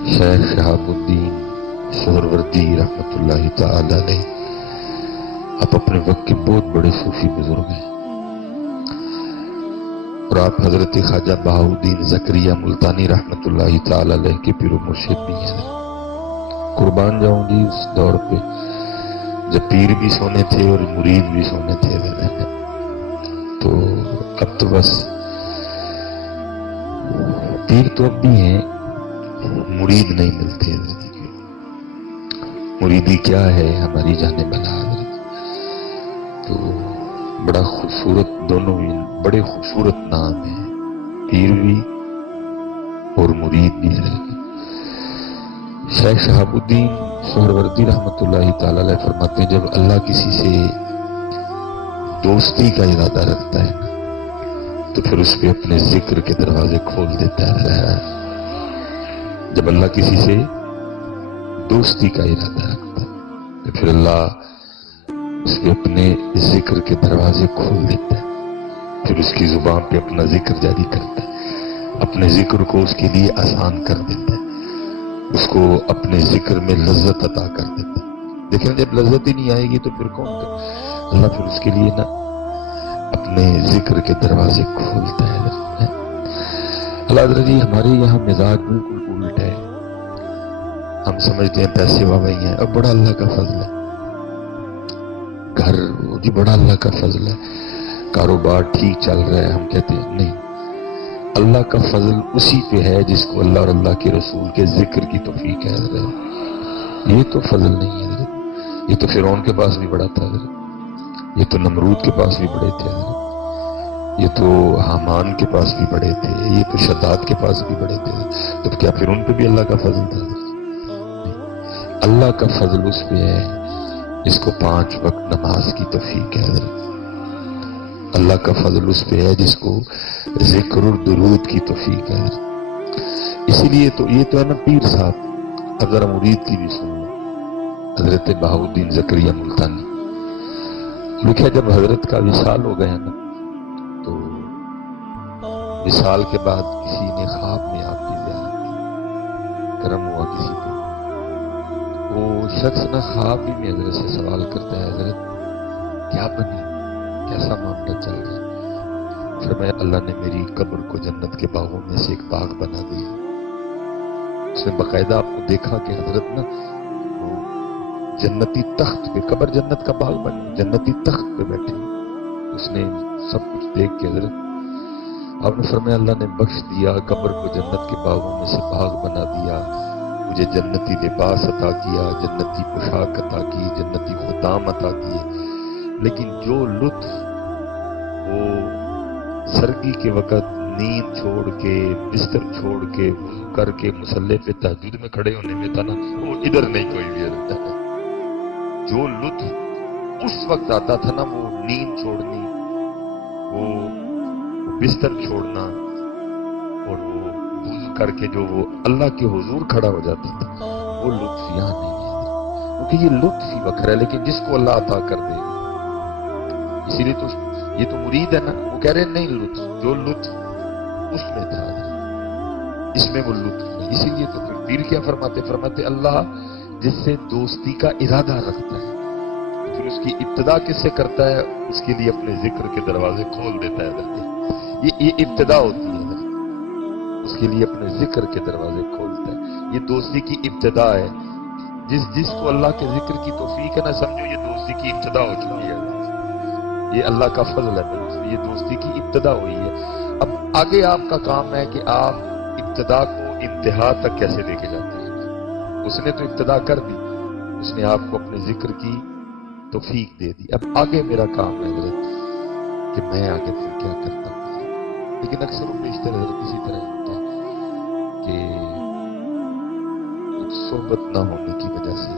شیخ شہاب الدین سہروردی رحمۃ اللہ تعالی علیہ آپ اپنے وقت کے بہت بڑے صوفی بزرگ ہیں، اور آپ حضرت خواجہ بہاؤالدین زکریا ملتانی رحمۃ اللہ تعالی علیہ کے پیر و مرشد بھی ہیں۔ قربان جاؤں جی اس دور پہ جب پیر بھی سونے تھے اور مرید بھی سونے تھے، تو اب تو بس پیر تو اب بھی ہیں، مرید نہیں ملتے۔ مریدی کیا ہے ہماری جانے بنا، تو بڑا خوبصورت، دونوں بھی بڑے خوبصورت نام ہیں، پیر بھی اور مرید بھی ہے۔ شیخ شہاب الدین سہروردی رحمۃ اللہ تعالی علیہ فرماتے ہیں جب اللہ کسی سے دوستی کا ارادہ رکھتا ہے تو پھر اس پہ اپنے ذکر کے دروازے کھول دیتا ہے۔ جب اللہ کسی سے دوستی کا ارادہ رکھتا ہے تو پھر اللہ اس پہ اپنے ذکر کے دروازے کھول دیتا ہے، پھر اس کی زبان پہ اپنا ذکر جاری کرتا ہے، اپنے ذکر کو اس کے لیے آسان کر دیتا ہے، اس کو اپنے ذکر میں لذت عطا کر دیتا ہے۔ لیکن جب لذت ہی نہیں آئے گی تو پھر کون کرے؟ اللہ پھر اس کے لیے نا اپنے ذکر کے دروازے کھولتا ہے۔ اللہ حضرت جی ہمارے یہاں مزاج بالکل الٹ ہے، ہم سمجھتے ہیں پیسے واوی ہیں، اب بڑا اللہ کا فضل ہے، گھر جی بڑا اللہ کا فضل ہے، کاروبار ٹھیک چل رہا ہے، ہم کہتے ہیں نہیں، اللہ کا فضل اسی پہ ہے جس کو اللہ اور اللہ کے رسول کے ذکر کی توفیق ہے حضرت۔ یہ تو فضل نہیں ہے حضرت، یہ تو فرعون کے پاس بھی بڑا تھا حضرت، یہ تو نمرود کے پاس بھی بڑے تھے حضرت، یہ تو حامان کے پاس بھی بڑے تھے، یہ تو شداد کے پاس بھی بڑے تھے، تو کیا پھر ان پہ بھی اللہ کا فضل تھا حضرت؟ اللہ کا فضل اس پہ ہے جس کو 5 وقت نماز کی توفیق ہے حضرت، اللہ کا فضل اس پہ ہے جس کو ذکر اور درود کی توفیق ہے حضرت۔ اسی لیے تو یہ تو ہے نا پیر صاحب، اب ذرا مرید کی بھی سن لو، حضرت بہاؤالدین زکریا ملتانی لکھا جب حضرت کا وصال ہو گیا نا، تو وصال کے بعد کسی نے خواب میں آپ کی زیارت کی، کرم ہوا کسی پہ، وہ شخص نہ خواب بھی میں حضرت سے سوال کرتا ہے حضرت کیا بنی، کیسا معاملہ چل رہا ہے؟ فرمایا اللہ نے میری قبر کو جنت کے باغوں میں سے ایک باغ بنا دیا۔ اس نے باقاعدہ آپ کو دیکھا کہ حضرت نا وہ جنتی تخت پہ، قبر جنت کا باغ بنا، جنتی تخت پہ بیٹھے، اس نے سب کچھ دیکھ کے حضرت آپ نے فرمایا اللہ نے بخش دیا، قبر کو جنت کے باغوں میں سے باغ بنا دیا، مجھے جنتی لباس عطا کیا، جنتی پوشاک عطا کی، جنتی ختام عطا کیے، لیکن جو لطف وہ سرگی کے وقت نیند چھوڑ کے، بستر چھوڑ کے، وضو کر کے مصلی پہ تہجد میں کھڑے ہونے میں تھا نا، وہ ادھر نہیں کوئی بھی رہتا ہے۔ جو لطف اس وقت آتا تھا نا، وہ نیند چھوڑنی، وہ بستر چھوڑنا، اور وہ وضو کر کے جو وہ اللہ کے حضور کھڑا ہو جاتا تھا، وہ لطف یہاں نہیں ہے، کیونکہ یہ لطف ہی وکھرا ہے، لیکن جس کو اللہ عطا کر دے، اسی لیے تو یہ تو مرید ہے نا، وہ کہہ رہے ہیں نہیں لطف، جو لطف اس میں تھا اس میں وہ لطف نہیں۔ اسی لیے تو پھر پیر کیا فرماتے اللہ جس سے دوستی کا ارادہ رکھتا ہے پھر اس کی ابتدا کس سے کرتا ہے، اس کے لیے اپنے ذکر کے دروازے کھول دیتا ہے حضرت۔ یہ ابتدا ہوتی ہے حضرت، اس کے لیے اپنے ذکر کے دروازے کھولتا ہے، یہ دوستی کی ابتدا ہے۔ جس کو اللہ کے ذکر کی توفیق ہے نا، سمجھو یہ دوستی کی ابتدا ہو چکی ہے، یہ اللہ کا فضل ہے، یہ دوستی کی ابتدا ہوئی ہے۔ اب آگے آپ کا کام ہے کہ آپ ابتدا کو انتہا تک کیسے لے کے جاتے ہیں۔ اس نے تو ابتدا کر دی، اس نے آپ کو اپنے ذکر کی توفیق دے دی، اب آگے میرا کام ہے حضرت کہ میں آگے پھر کیا کرتا ہوں۔ لیکن اکثر و بیشتر حضرت اسی طرح ہوتا ہے کہ کچھ صحبت نہ ہونے کی وجہ سے،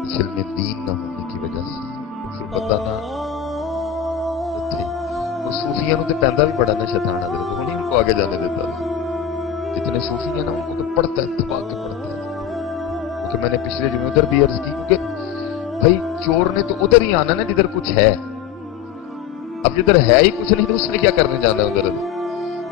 کچھ علم دین نہ ہونے کی وجہ سے، پھر پتہ نہ اور صوفیاں تو پہندا بھی بڑا نا شیطان حضرت، وہ نہیں ان کو آگے جانے دیتا، جتنے صوفی ہیں نا ان کو تو پڑھتا ہے، دبا کے پڑھتا ہے، کیونکہ میں نے پچھلے جمعے ادھر بھی عرض کی، کیونکہ بھائی چور نے تو ادھر ہی آنا نا جدھر کچھ ہے، اب جدھر ہے ہی کچھ نہیں تو اس نے کیا کرنے جانا ہے ادھر،